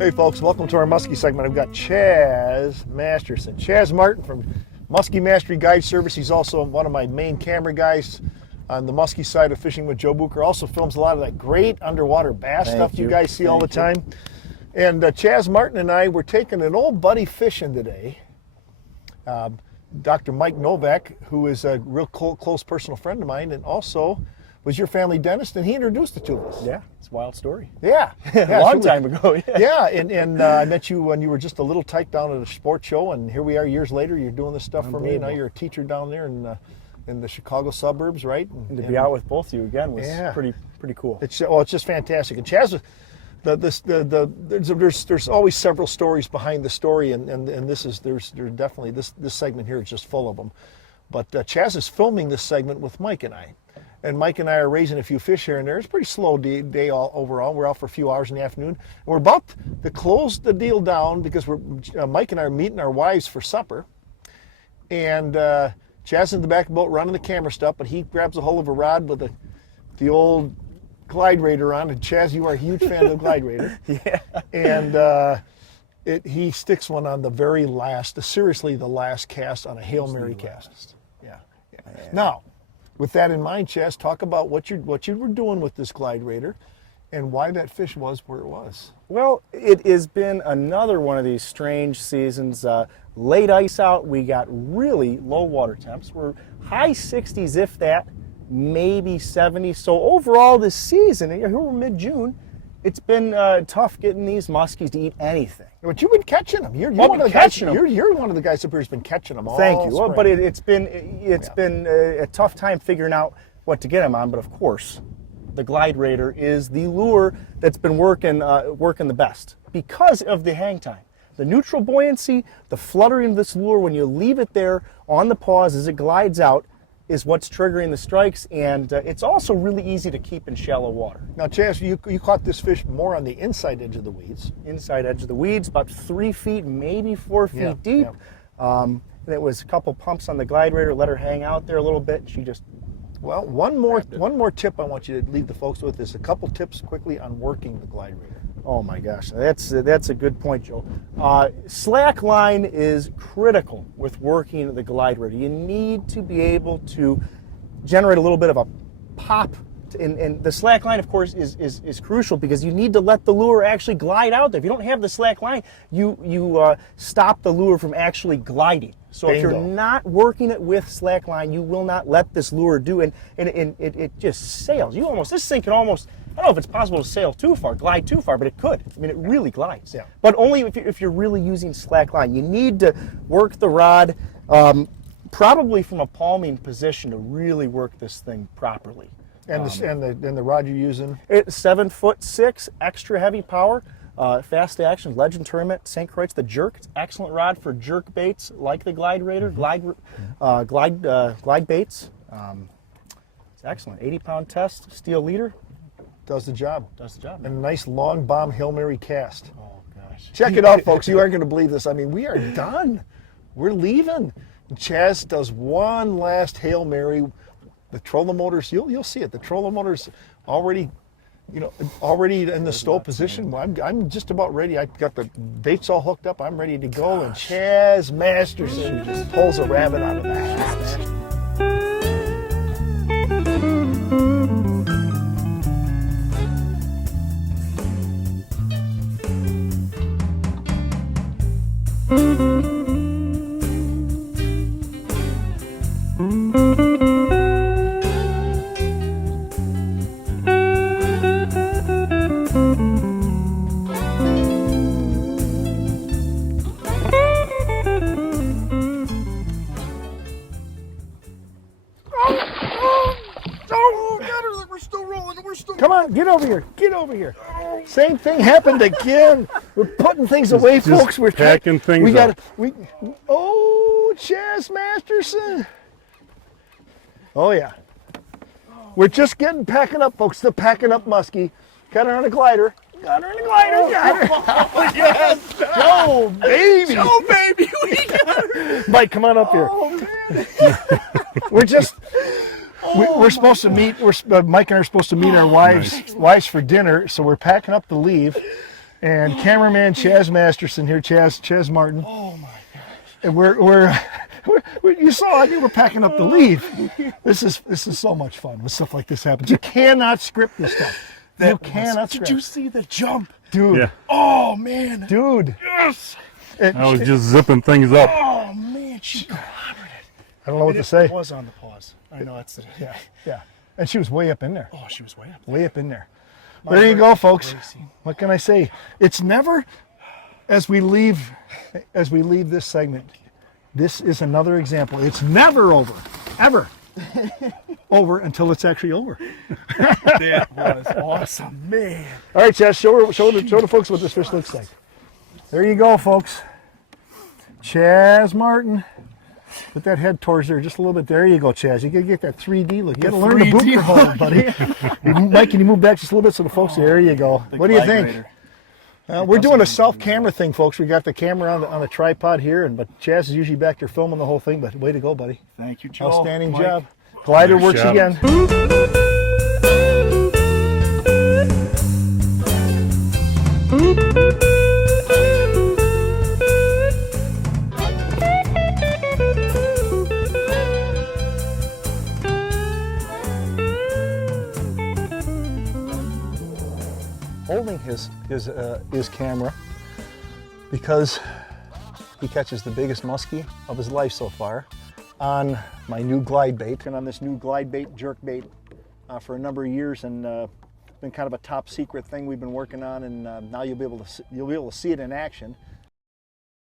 Hey folks, welcome to our Muskie segment. I've got Chas Masterson. Chas Martin from Muskie Mastery Guide Service. He's also one of my main camera guys on the Muskie side of Fishing with Joe Bucher. Also films a lot of that great underwater bass stuff you guys see all the time. And Chas Martin and I were taking an old buddy fishing today. Dr. Mike Novak, who is a real close personal friend of mine and also was your family dentist, and he introduced the two of us. Yeah, it's a wild story. Yeah. A long time ago. Yeah, and I met you when you were just a little tyke down at a sports show, and here we are years later. You're doing this stuff for me. Now you're a teacher down there in the Chicago suburbs, right? And to be out with both of you again was pretty cool. It's just fantastic. And Chas, there's always several stories behind the story, and there's definitely this segment here is just full of them. But Chas is filming this segment with Mike and I. And Mike and I are raising a few fish here and there. It's a pretty slow day all overall. We're out for a few hours in the afternoon. And we're about to close the deal down because Mike and I are meeting our wives for supper. And Chas is in the back of the boat running the camera stuff, but he grabs a hold of a rod with the old Glide Raider on. And Chas, you are a huge fan of the Glide Raider. Yeah. And he sticks one on the very last, seriously the last cast on a Hail Mary cast. Yeah. Now, with that in mind, Chas, talk about what you were doing with this Glide Raider and why that fish was where it was. Well, it has been another one of these strange seasons. Late ice out, we got really low water temps. We're high 60s, if that, maybe 70s. So overall this season, here we're mid-June, it's been tough getting these muskies to eat anything. But you've been catching them. You're one of the guys. You're one of the guys up here who's been catching them all. Thank you. Well, but it's been a tough time figuring out what to get them on. But of course, the Glide Raider is the lure that's been working the best because of the hang time, the neutral buoyancy, the fluttering of this lure when you leave it there on the pause as it glides out is what's triggering the strikes, and it's also really easy to keep in shallow water. Now, Chas, you caught this fish more on the inside edge of the weeds. Inside edge of the weeds, about 3 feet, maybe 4 feet deep. Yeah. And it was a couple pumps on the Glide Raider, let her hang out there a little bit, and she just... Well, one more tip I want you to leave the folks with is a couple tips quickly on working the Glide Raider. Oh my gosh, that's a good point, Joe. Slack line is critical with working the Glide Raider. You need to be able to generate a little bit of a pop, and the slack line, of course, is crucial because you need to let the lure actually glide out there. If you don't have the slack line, you stop the lure from actually gliding. So Bingo. If you're not working it with slack line, you will not let this lure do, and it just sails. This thing can almost, I don't know if it's possible to sail too far, glide too far, but it could. I mean, it really glides. Yeah. But only if you're really using slack line. You need to work the rod probably from a palming position to really work this thing properly. And the rod you're using? It's 7'6", extra heavy power. Fast action, Legend Tournament, St. Croix's, the Jerk. It's an excellent rod for jerk baits like the Glide Raider, glide baits. It's excellent. 80-pound test, steel leader. Does the job. Man. And a nice long bomb Hail Mary cast. Oh, gosh. Check it out, folks. You aren't going to believe this. I mean, we are done. We're leaving. And Chas does one last Hail Mary. The trolling motors, you'll see it. The trolling motors already in the stow position. I'm just about ready. I got the baits all hooked up. I'm ready to go. And Chas Masterson just pulls a rabbit out of the hat. Come on, get over here. Same thing happened again. We're putting things away, folks. We're packing things up. Oh, Chas Masterson. Oh yeah. We're just packing up, folks. Still packing up Muskie. Got her on a glider. Got her. Oh, yes. Joe, baby. We got her. Mike, come on up here. Oh, man. We're supposed to meet. Mike and I are supposed to meet our wives for dinner. So we're packing up to leave, and cameraman Chas Masterson here, Chas Martin. Oh my gosh. And we're you saw it, we're packing up to leave. This is so much fun when stuff like this happens. You cannot script this stuff. You cannot script. Did you see the jump? Dude. Yeah. Oh man. Dude. Yes. I was just zipping things up. Oh man, she clobbered it. I don't know what to say. It was on the pause. I know that's the. Yeah, yeah. And she was way up in there. Oh, she was way up. Way up in there. There you go, folks. Racing. What can I say? It's never, as we leave this segment, this is another example. It's never over, ever over until it's actually over. That was awesome, man. All right, Chas, show the folks what this fish looks like. There you go, folks. Chas Martin. Put that head towards there just a little bit. There you go, Chas. You gotta get that 3D look. You gotta learn the 3D Bucher hold, buddy. Mike, can you move back just a little bit so the folks? There you go. What do you think? We're doing a self-camera thing, folks. We got the camera on the tripod here, but Chas is usually back there filming the whole thing. But way to go, buddy. Thank you, Joe. Outstanding Mike. job. Glider Nice works job. again. Holding his camera because he catches the biggest muskie of his life so far on my new glide bait, and on this new glide bait jerk bait for a number of years, and been kind of a top secret thing we've been working on, and now you'll be able to see it in action.